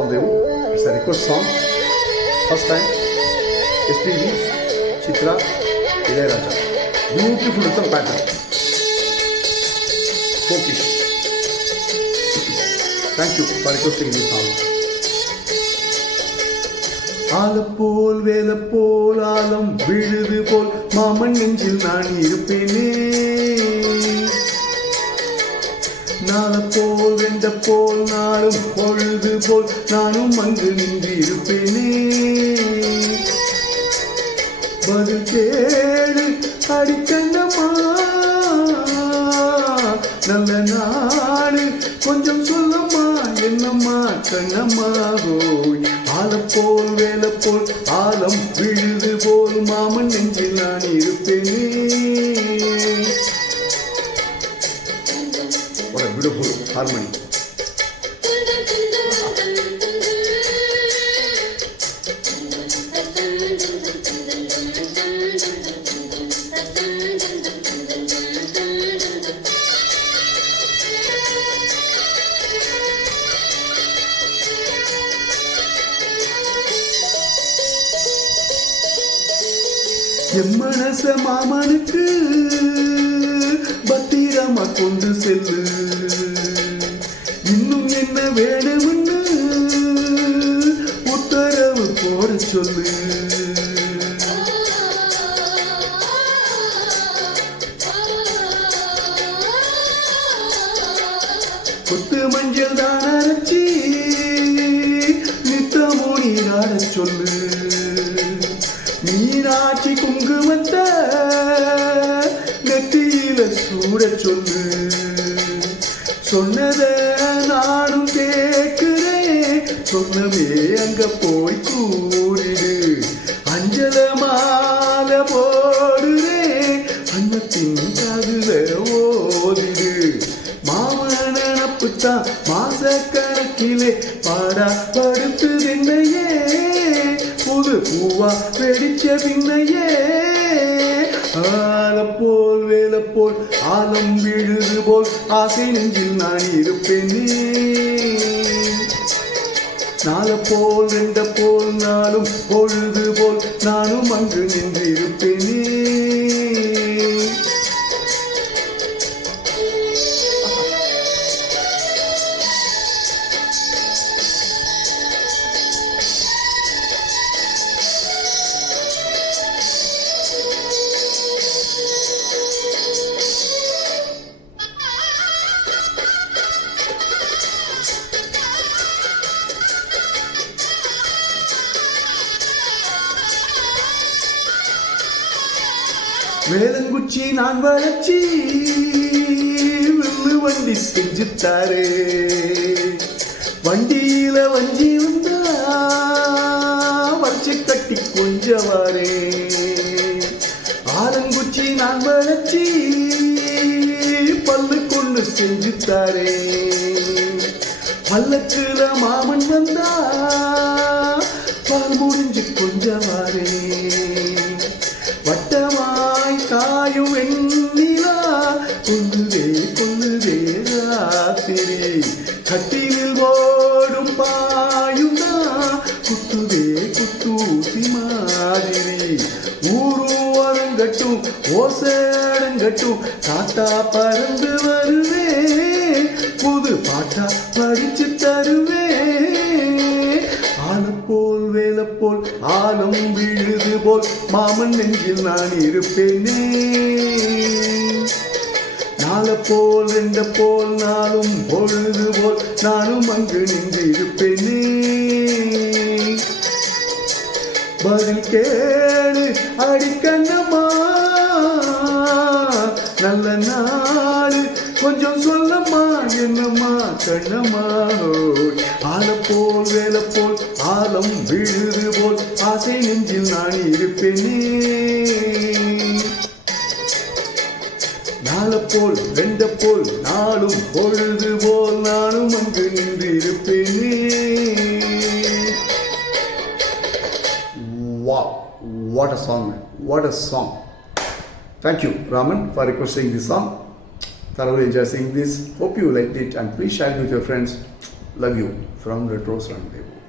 from them. It's a request song. First time, SPB, Chitra, Ilayaraja. Beautiful rhythm pattern. Folkish. Thank you for requesting this song. ஆலப்போல் வேலப்போல் ஆலம் விழுது போல் மாமன் நெஞ்சில் நான் இருப்பேனே. நாளப்போல் வெண்ட போல் நாளும் பொழுது போல் நானும் அங்கு நின்று இருப்பேனே. பதில் கேடு அடிக்கண்ணம்மா, நல்ல நாடு கொஞ்சம் சொல்லம்மா, என்னம்மா கண்ணம்மா போய். ஆலப்போல் வேலப்போல் ஆலம் விழுது போல் மாமன் நெஞ்சில் நான் இருப்பேனே. What a beautiful harmony. என் மனச மாமனுக்கு பத்திரமா கொண்டு செல்லு, இன்னும் என்ன வேணும்னு உத்தரவு போட சொல்லு. கொத்து மஞ்சள் தான் அரைச்சி நித்தமோ நீராட சொல்லு. மீனாட்சி குங்குமத்தை நெத்தியில சூட சொல்லு. சொன்னத நானும் கேட்கிறேன், சொன்னவே அங்க போய் கூறிடு. அஞ்சல மாலை போடுறேன், அன்னத்தின் காதுல ஓதிடு. மாமன நினப்புத்தான் மாச கணக்கிலே பாடா படுத்துது என்னையே. புது பூவா வெடிச்ச பின்னையே. ஆலப்போல் வேலப்போல் ஆலம் விழுது போல் ஆசை நெஞ்சில் நான் இருப்பேனே. நாளப்போல் ரெண்ட போல் நாளும் பொழுது போல் நானும் அங்கு நின்று இருப்பேனே. வேலங்குச்சி நான் வளர்ச்சி வில்லு வண்டி செஞ்சுத்தாரே. வண்டியில வஞ்சி வந்தா வச்சு கட்டி கொஞ்சவாரே. ஆலங்குச்சி நான் வளர்ச்சி பல்லு கொண்டு செஞ்சுத்தாரே. பல்லக்குல மாமன் வந்தா பால் முடிஞ்சு கொஞ்சவாரே. வட்டமாய் காயும் வெண்ணிலா கொல்லுதே கொல்லுதே ராத்திரி. கட்டிலில் ஓடும் பாயுனா குத்துதே குத்தூசி மாதிரி. ஊருவரங்கட்டும் ஓசடங்கட்டும் காத்தா பறந்து வருவே. புது பாட்டா படிச்சு தருவே. ஆலப்போல் வேலப்போல் ஆலம் விழுது போல் மாமன் நெஞ்சில் நான் இருப்பேனே. நாளப்போல் ரெண்ட போல் நாளும் பொழுது போல் நானும் அங்கு நின்று இருப்பேனே. பதில் கேளு அடிக்கண்ணம்மா, நல்ல நாடு கொஞ்சம் சொல்லம்மா, என்னம்மா கண்ணம்மா. ஆலப்போல் வேலப்போல் ஆலம் விழுது போல் ஆசை நெஞ்சில் நான் இருப்பேனே. நாளப்போல் வெண்ட போல் நாளும் பொழுது போல் நானும் அங்கு நின்று இருப்பேனே. Wow, what a song, man. What a song. Thank you, Raman, for requesting this song. Thoroughly enjoy singing this. Hope you liked it and please share it with your friends. Love you from Retro Sunday.